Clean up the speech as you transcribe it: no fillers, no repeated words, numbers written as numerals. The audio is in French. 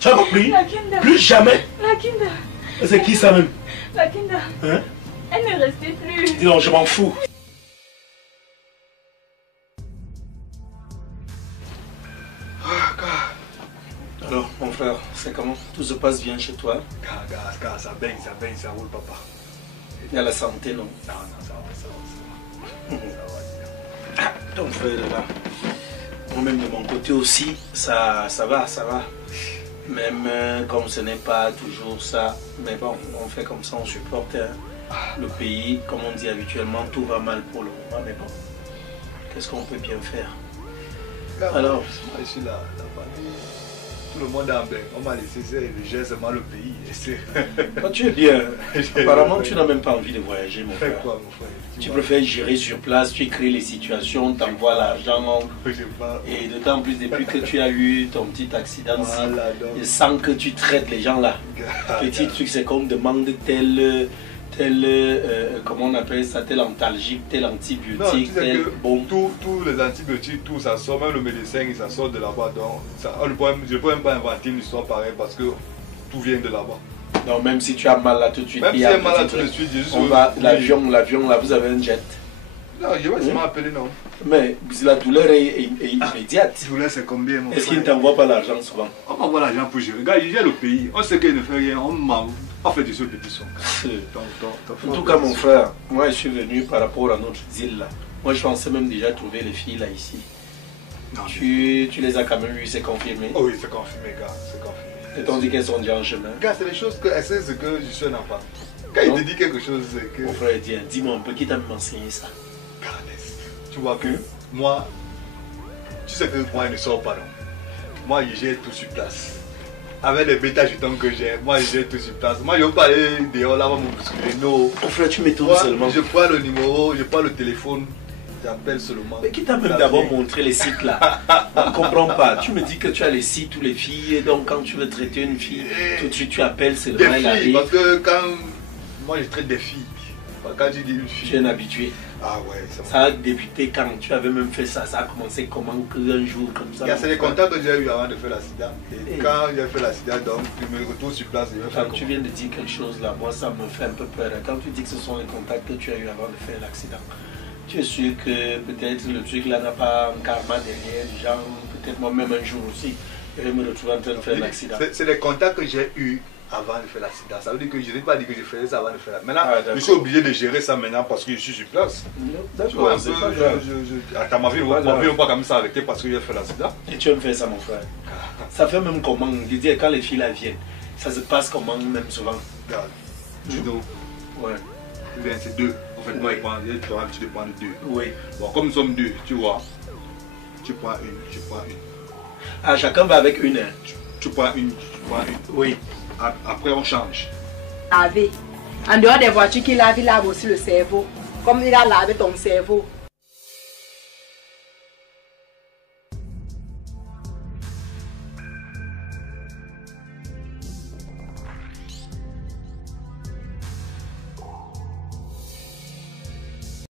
Tu as compris? La Kinda. Plus jamais. La Kinda. C'est qui ça même? La Kinda. Hein? Elle ne restait plus. Dis donc, je m'en fous. Alors, mon frère, c'est comment? Tout se passe bien chez toi? Gars, ça baigne, ça roule, papa. Il y a la santé, non? Non, ça va. Ah, ton frère est là. Moi-même de mon côté aussi, ça va. Même comme ce n'est pas toujours ça. Mais bon, on fait comme ça, on supporte le pays. Comme on dit habituellement, tout va mal pour le moment. Mais bon, qu'est-ce qu'on peut bien faire? Alors, je suis là, tout le monde est en bain. On m'a laissé, je gère seulement le pays. Toi, tu es bien. Apparemment, tu n'as même pas envie de voyager, mon frère. Quoi, mon frère? Tu préfères gérer sur place, tu crées les situations, t'envoies l'argent. Et d'autant plus depuis que tu as eu ton petit accident, voilà, je sens que tu traites les gens là. Petit truc, c'est qu'on demande tel comment on appelle ça, tel antalgique, tel antibiotique, non, tel bon. Tous les antibiotiques, tout ça sort, même le médecin, ça sort de là-bas. Donc, je ne peux même pas inventer une histoire pareille parce que tout vient de là-bas. Donc même si tu as mal là tout de suite, même si tu as mal là tout de suite, l'avion là, vous avez un jet. Non, je vais seulement appeler, non. Mais la douleur est immédiate. La douleur, c'est combien, mon frère? Est-ce qu'il ne t'envoie pas l'argent souvent? On m'envoie l'argent pour gérer. Regarde, il gère le pays. On sait qu'il ne fait rien, on m'en fait des choses petits sons. En tout cas, mon frère, moi je suis venu par rapport à notre île là. Moi je pensais même déjà trouver les filles là ici. Non, tu les as quand même vues, c'est confirmé? Oh oui, c'est confirmé, gars, c'est confirmé. Et t'ont dit qu'elles sont déjà en chemin? Gars, c'est des choses que c'est ce que je suis un enfant. Quand il te dit quelque chose, c'est que. Mon frère, dis-moi un peu, qui t'a même enseigné ça? Tu vois que moi, tu sais que moi je ne sors pas, non. Moi je gère tout sur place. Avec les bêta jetons que j'ai, moi je gère tout sur place. Moi je ne veux pas aller dehors là, me bousculer. Non. Mon frère, tu m'étonnes seulement. Je prends le numéro, je prends le téléphone, j'appelle seulement. Mais qui t'a même d'abord montré les sites là? On ne comprend pas. Tu me dis que tu as les sites où les filles, et donc quand tu veux traiter une fille, tout de suite tu appelles seulement elle arrive. Parce que quand moi je traite des filles, quand tu dis une fille. Tu es un habitué. Ah ouais, ça a débuté quand tu avais même fait ça, ça a commencé comment un jour comme ça. C'est les contacts que j'ai eu avant de faire l'accident. Et quand j'ai fait l'accident, donc je me retrouve sur place. Quand tu viens de dire quelque chose là, moi ça me fait un peu peur. Quand tu dis que ce sont les contacts que tu as eu avant de faire l'accident, tu es sûr que peut-être le truc là n'a pas un karma derrière, genre peut-être moi-même un jour aussi, je vais me retrouver en train de faire l'accident. C'est les contacts que j'ai eu avant de faire l'accident. Ça veut dire que je n'ai pas dit que je faisais ça avant de faire l'accident. Maintenant, je suis obligé de gérer ça maintenant parce que je suis sur place. D'accord, c'est pas grave. Attends, ma vie ne va pas comme ça arrêter parce que j'ai fait l'accident. Et tu aimes faire ça, mon frère? Ça fait même comment? Je dis, quand les filles là viennent, ça se passe comment même souvent? Regarde, judo. Ouais. C'est deux. En fait, moi, tu prends deux. Oui. Bon, comme nous sommes deux, tu vois, tu prends une. Ah, chacun va avec une. Tu prends une. Oui. Après, on change. Laver. En dehors des voitures qui lavent, il lave aussi le cerveau. Comme il a lavé ton cerveau.